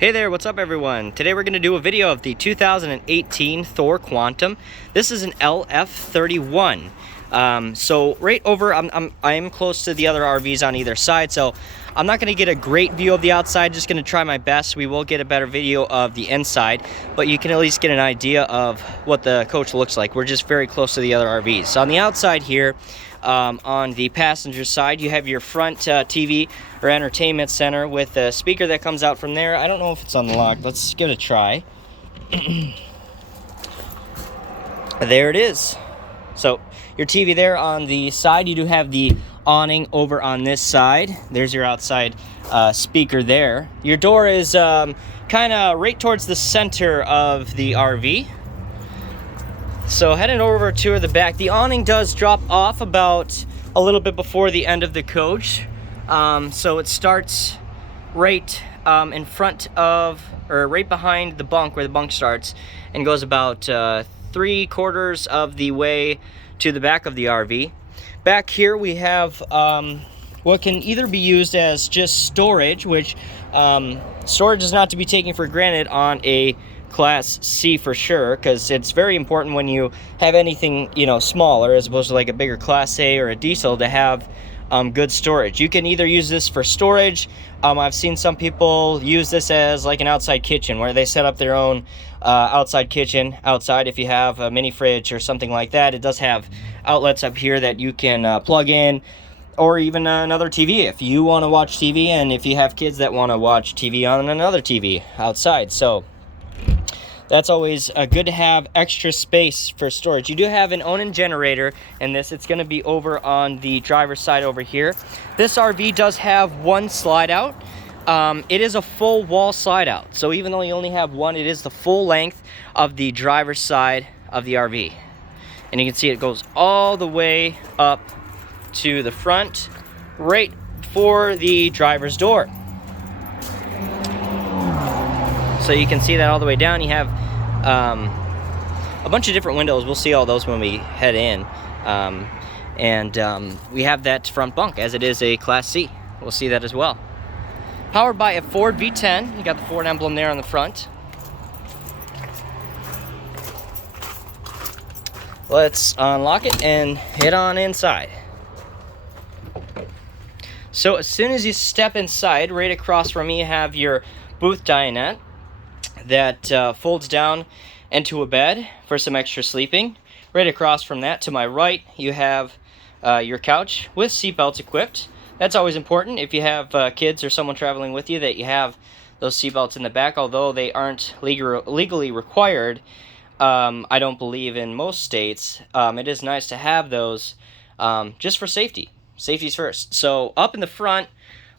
Hey there, what's up everyone? Today we're going to do a video of the 2018 Thor Quantum. This is an LF31. So right over, I'm close to the other RVs on either side, so I'm not going to get a great view of the outside, just going to try my best. We will get a better video of the inside, but you can at least get an idea of what the coach looks like. We're just very close to the other RVs. So on the outside here, on the passenger side, you have your front TV or entertainment center with a speaker that comes out from there. I don't know if it's unlocked. Let's give it a try. There it is. So your TV there on the side. You do have the awning over on this side. There's your outside speaker there. Your door is kind of right towards the center of the RV. So heading over to the back, the awning does drop off about a little bit before the end of the coach. So it starts right in front of, or right behind the bunk where the bunk starts, and goes about 3/4 of the way to the back of the RV. Back here we have what can either be used as just storage, which storage is not to be taken for granted on a Class C for sure, because it's very important when you have anything, smaller as opposed to like a bigger Class A or a diesel to have good storage. You can either use this for storage. I've seen some people use this as like an outside kitchen where they set up their own outside kitchen outside. If you have a mini fridge or something like that, it does have outlets up here that you can plug in, or even another TV if you want to watch TV, and if you have kids that want to watch TV on another TV outside. So that's always good to have extra space for storage. You do have an Onan generator in this. It's going to be over on the driver's side over here. This RV does have one slide out. It is a full wall slide out. So even though you only have one, it is the full length of the driver's side of the RV. And you can see it goes all the way up to the front, right for the driver's door. So you can see that all the way down. You have a bunch of different windows. We'll see all those when we head in. We have that front bunk, as it is a Class C. We'll see that as well. Powered by a Ford V10. You got the Ford emblem there on the front. Let's unlock it and head on inside. So as soon as you step inside, right across from me you have your booth dinette that folds down into a bed for some extra sleeping. Right across from that to my right you have your couch with seat belts equipped. That's always important if you have kids or someone traveling with you, that you have those seat belts in the back, although they aren't legally required. I don't believe in most states. It is nice to have those just for safety. Safety's first. So up in the front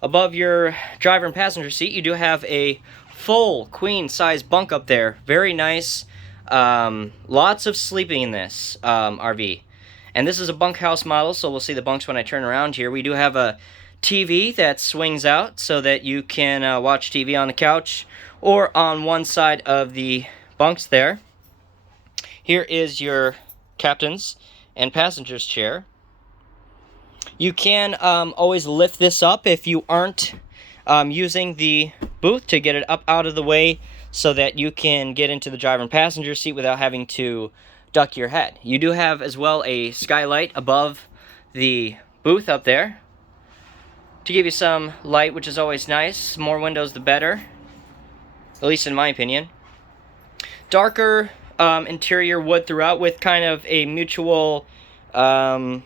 above your driver and passenger seat you do have a full queen size bunk up there. Very nice. Lots of sleeping in this RV. And this is a bunkhouse model, so we'll see the bunks when I turn around here. We do have a TV that swings out so that you can watch TV on the couch or on one side of the bunks there. Here is your captain's and passenger's chair. You can always lift this up if you aren't using the booth to get it up out of the way, so that you can get into the driver and passenger seat without having to duck your head. You do have as well a skylight above the booth up there to give you some light, which is always nice. More windows the better, at least in my opinion. Darker interior wood throughout with kind of a mutual flooring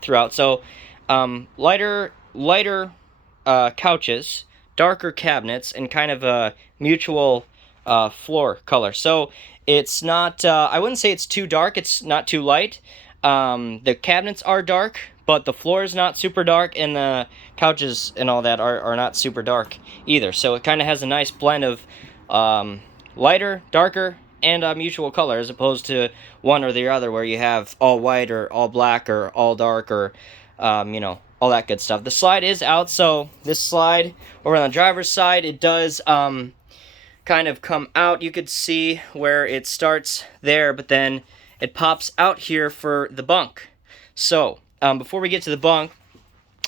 throughout. So lighter couches, darker cabinets, and kind of a mutual floor color. So it's not, I wouldn't say it's too dark, it's not too light. The cabinets are dark, but the floor is not super dark, and the couches and all that are not super dark either. So it kind of has a nice blend of lighter, darker, and a mutual color, as opposed to one or the other where you have all white or all black or all dark, or all that good stuff. The slide is out, so this slide over on the driver's side, it does kind of come out. You could see where it starts there, but then it pops out here for the bunk. So before we get to the bunk,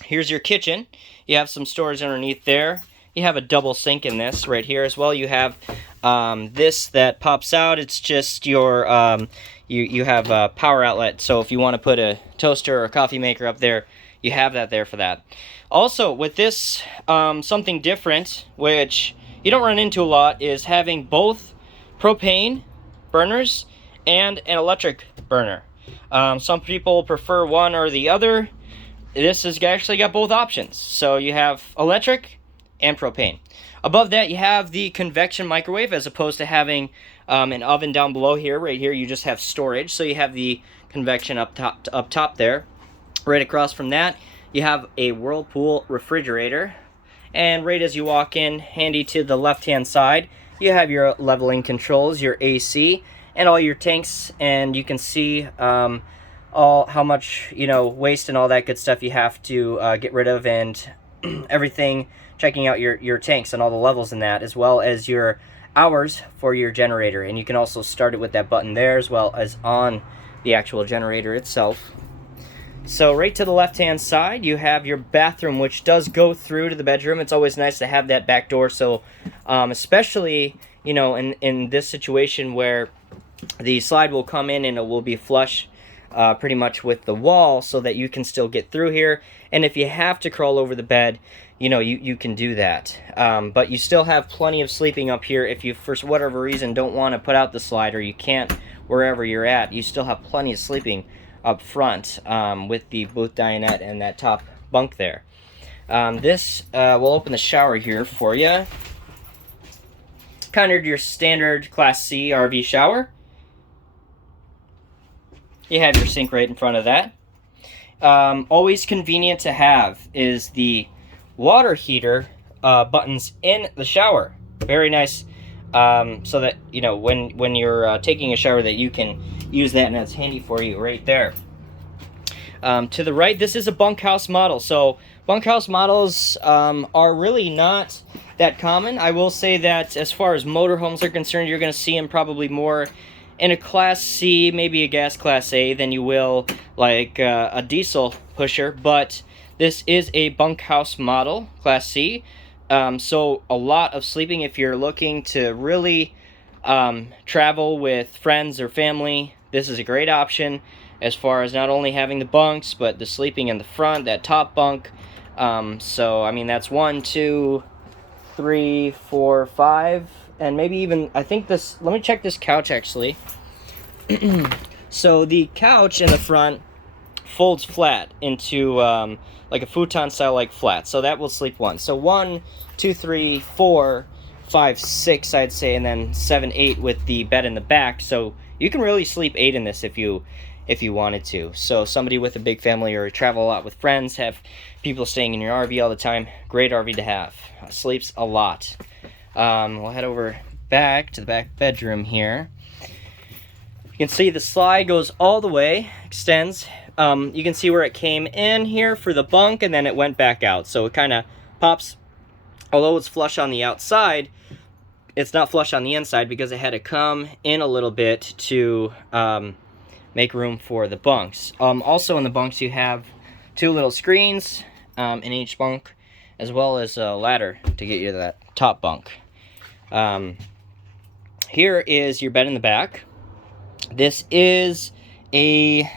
here's your kitchen. You have some storage underneath there. You have a double sink in this right here as well. You have this that pops out. It's just your you have a power outlet. So if you want to put a toaster or a coffee maker up there, you have that there for that. Also, with this, something different, which you don't run into a lot, is having both propane burners and an electric burner. Some people prefer one or the other. This has actually got both options. So you have electric and propane. Above that, you have the convection microwave, as opposed to having an oven down below here. Right here, you just have storage. So you have the convection up top there. Right across from that, you have a Whirlpool refrigerator. And right as you walk in, handy to the left-hand side, you have your leveling controls, your AC, and all your tanks. And you can see all how much, you know, waste and all that good stuff you have to get rid of, and everything, checking out your tanks and all the levels in that, as well as your hours for your generator. And you can also start it with that button there, as well as on the actual generator itself. So right to the left-hand side, you have your bathroom, which does go through to the bedroom. It's always nice to have that back door, so especially, you know, in this situation where the slide will come in and it will be flush pretty much with the wall, so that you can still get through here. And if you have to crawl over the bed, you know, you can do that. But you still have plenty of sleeping up here. If you, for whatever reason, don't want to put out the slide, or you can't wherever you're at, you still have plenty of sleeping up front with the booth dinette and that top bunk there. This will open the shower here for you. Kind of your standard Class C RV shower. You have your sink right in front of that. Always convenient to have is the water heater buttons in the shower. Very nice, so that, you know, when you're taking a shower, that you can use that, and that's handy for you right there. To the right, this is a bunkhouse model. So bunkhouse models are really not that common. I will say that as far as motorhomes are concerned, you're going to see them probably more in a Class C, maybe a gas Class A, than you will like a diesel pusher. But this is a bunkhouse model, Class C. So a lot of sleeping if you're looking to really travel with friends or family. This is a great option as far as not only having the bunks, but the sleeping in the front, that top bunk. So, I mean, that's 1, 2, 3, 4, 5, and maybe even, I think this, let me check this couch actually. So the couch in the front folds flat into like a futon style, like flat. So that will sleep 1. So 1, 2, 3, 4, 5, 6, I'd say, and then 7, 8 with the bed in the back. So you can really sleep 8 in this if you wanted to. So somebody with a big family, or travel a lot with friends, have people staying in your RV all the time, great RV to have. Sleeps a lot. We'll head over back to the back bedroom here. You can see the slide goes all the way, extends. You can see where it came in here for the bunk, and then it went back out. So it kind of pops. Although it's flush on the outside, it's not flush on the inside, because it had to come in a little bit to make room for the bunks. Also in the bunks, you have 2 little screens in each bunk, as well as a ladder to get you to that top bunk. Here is your bed in the back. This is a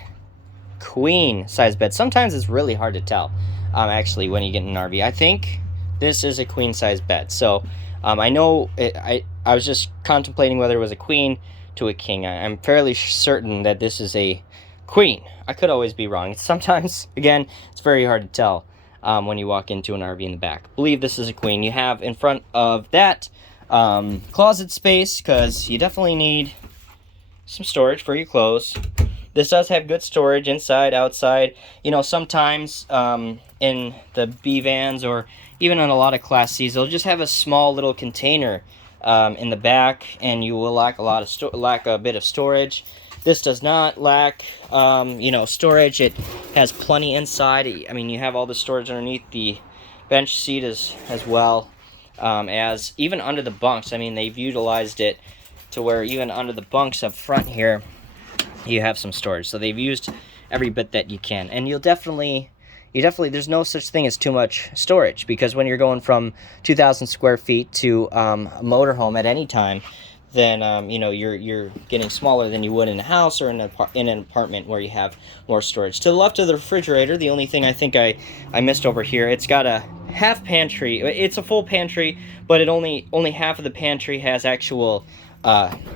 queen size bed. Sometimes it's really hard to tell, actually, when you get in an RV. I think this is a queen size bed. So I know I was just contemplating whether it was a queen to a king. I'm fairly certain that this is a queen. I could always be wrong. Sometimes, again, it's very hard to tell when you walk into an RV in the back. I believe this is a queen. You have in front of that closet space, because you definitely need some storage for your clothes. This does have good storage inside, outside. You know, sometimes in the B vans, or even on a lot of Class C's, they'll just have a small little container in the back, and you will lack a bit of storage. This does not lack, you know, storage. It has plenty inside. I mean, you have all the storage underneath the bench seat as well, as even under the bunks. I mean, they've utilized it to where even under the bunks up front here, you have some storage. So they've used every bit that you can, and you'll definitely there's no such thing as too much storage, because when you're going from 2,000 square feet to a motorhome at any time, then you know, you're getting smaller than you would in a house or in an apartment where you have more storage. To the left of the refrigerator, the only thing I think I missed over here, it's got a half pantry. It's a full pantry, but it only half of the pantry has actual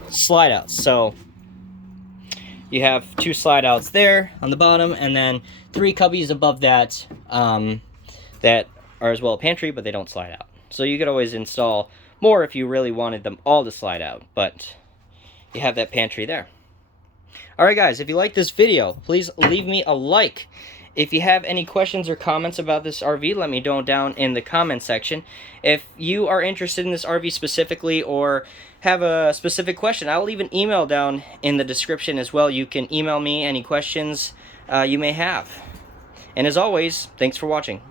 slide outs. So you have 2 slide outs there on the bottom, and then 3 cubbies above that that are as well a pantry, but they don't slide out. So you could always install more if you really wanted them all to slide out, but you have that pantry there. Alright guys, if you like this video, please leave me a like. If you have any questions or comments about this RV, let me know down in the comment section. If you are interested in this RV specifically or have a specific question, I'll leave an email down in the description as well. You can email me any questions you may have. And as always, thanks for watching.